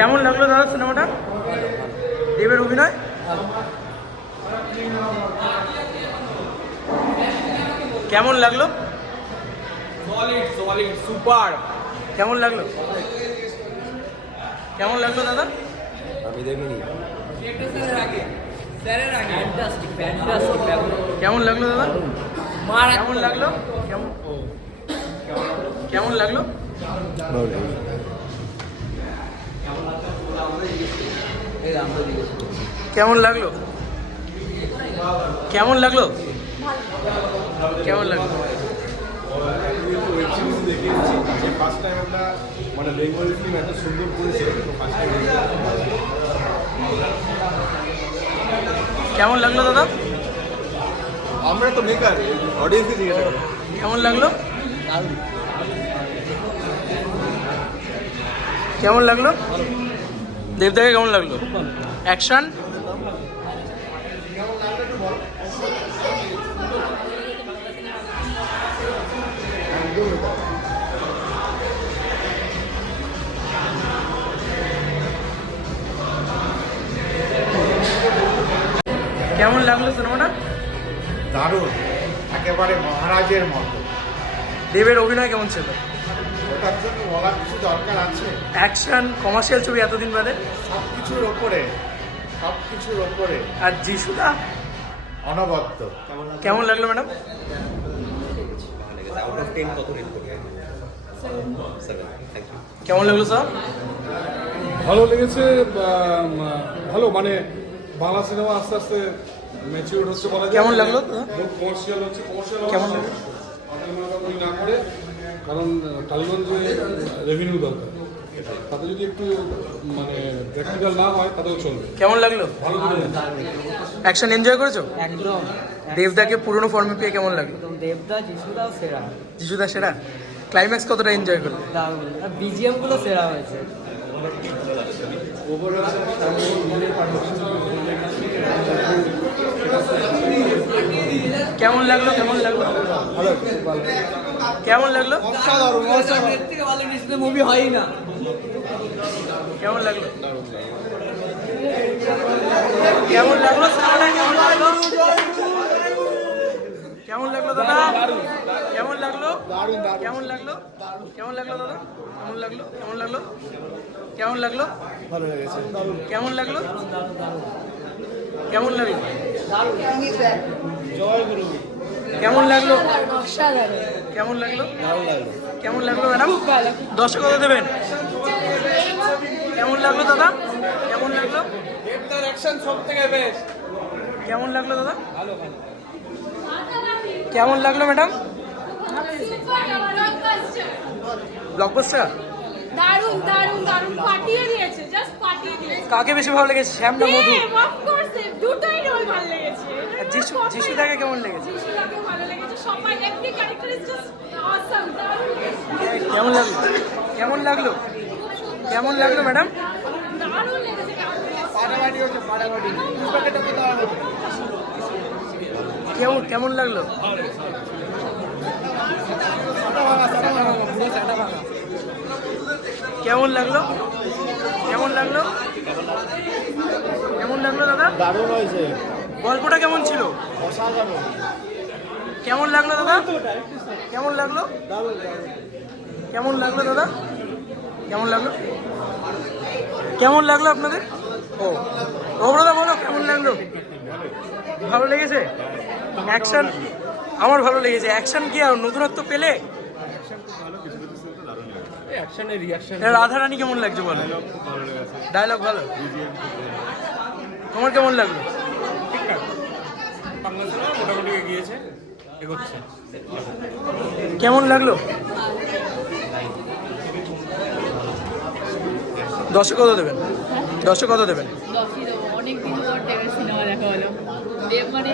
কেমন লাগলো দাদা সিনেমাটা? দেবের অভিনয় কেমন লাগলো? Solid super. কেমন লাগলো? কেমন লাগলো দাদা? আমি দেখিনি। কেমন লাগলো দাদা? কেমন লাগলো? কেমন লাগলো? কেমন লাগলো? কেমন লাগলো? কেমন লাগলো? ফার্স্ট টাইম আমরা মানে বেঙ্গলি ফিল্ম এত সুন্দর করেছে ফার্স্ট টাইম। কেমন লাগলো দাদা? আমরা তো মেকার অডিয়েন্সে জিজ্ঞাসা করো। কেমন লাগলো? কেমন লাগলো? দেবদাকে কেমন লাগলো? অ্যাকশন কেমন লাগলো সিনেমাটা? দারুণ, একেবারে মহারাজের মতো। দেবের অভিনয় কেমন ছিল? ওটার জন্য বলার কিছু দরকার আছে? অ্যাকশন কমার্শিয়াল ছবি এতদিন বাদে সব কিছুর ওপরে, সব কিছুর ওপরে আর যিশুদা অনবদ্য। কেমন লাগলো ম্যাডাম? কেমন লাগলো স্যার? ভালো লেগেছে। ভালো মানে বাংলা সিনেমা আস্তে আস্তে ম্যাচিউর হচ্ছে বলা যায়। কেমন লাগলো? কমার্শিয়াল হচ্ছে, কমার্শিয়াল কেমন লাগলো? না করে, কারণ টালিগঞ্জে রেভিনিউ দরকার, তাতে যদি একটু মানে প্র্যাকটিক্যাল না হয় তাতেও চলবে। কেমন লাগলো? ভালো করে অ্যাকশন এনজয় করেছো? একদম। দেবদাকে পুরনো ফর্মে পেয়ে কেমন লাগলো? দেবদা যিশুদাও সেরা, যিশুদা সেরা। ক্লাইম্যাক্স কতটা এনজয় করলো? দারুণ। আর বিজিএম গুলো সেরা হয়েছে। কেমন লাগলো? কেমন লাগলো? কেমন লাগলো? অসাধারণ, অসাধারণ। এর থেকে ভালো কিছু মুভি হয়ই না। কেমন লাগলো? কেমন লাগলো সিনেমাটা? কেমন লাগলো? কেমন লাগলো দাদা? কেমন লাগলো? কেমন লাগলো? কেমন লাগলো দাদা? কেমন লাগলো? কেমন লাগলো? কেমন লাগলো? ভালো লেগেছে। কেমন লাগলো? কেমন লাগলো? কেমন লাগলো? কেমন লাগলো? কেমন লাগলো ম্যাডাম? 10 কত দেবেন? কেমন লাগলো দাদা? কেমন লাগলো? কেমন লাগলো দাদা? কেমন লাগলো ম্যাডাম? ব্লকবাস্টার দারুণ দারুণ দারুণ ফাটিয়ে দিয়েছে, জাস্ট ফাটিয়ে দিয়েছে। কাকে বেশি ভালো লেগেছে, শ্যাম না মধু? অফ কোর্স দুটোই রোল ভালো লেগেছে। আর যিশুদাকে কেমন লেগেছে? যিশুদাকে ভালো লেগেছে, সবাই every character is just awesome. দারুণ লেগেছে। কেমন লাগলো? কেমন লাগলো? কেমন লাগলো ম্যাডাম? দারুণ লেগেছে, দারুণ লেগেছে। কেমন লাগলো? কেমন লাগলো? কেমন লাগলো? কেমন লাগলো দাদা? দারুণ হয়েছে, গল্পটা কেমন ছিল? অসাধারণ। কেমন লাগলো দাদা? কেমন লাগলো? কেমন লাগলো দাদা? কেমন লাগলো? কেমন লাগলো আপনাদের? ও রবরদা বলো কেমন লাগলো? ভালো লেগেছে? অ্যাকশন আমার ভালো লেগেছে। অ্যাকশন কি আর নতুনত্ব পেলে? রাধারানী কেমন লাগছে বলো? ডায়লগ ভালো। তোমার কেমন লাগলো? মোটামুটি এগিয়েছে, এগোচ্ছে। কেমন লাগলো? 10 কত দেবেন? 10 কত দেবেন? 10ই দেবো, অনেকদিন পর দেবের সিনেমা দেখা হলো। দেব মানে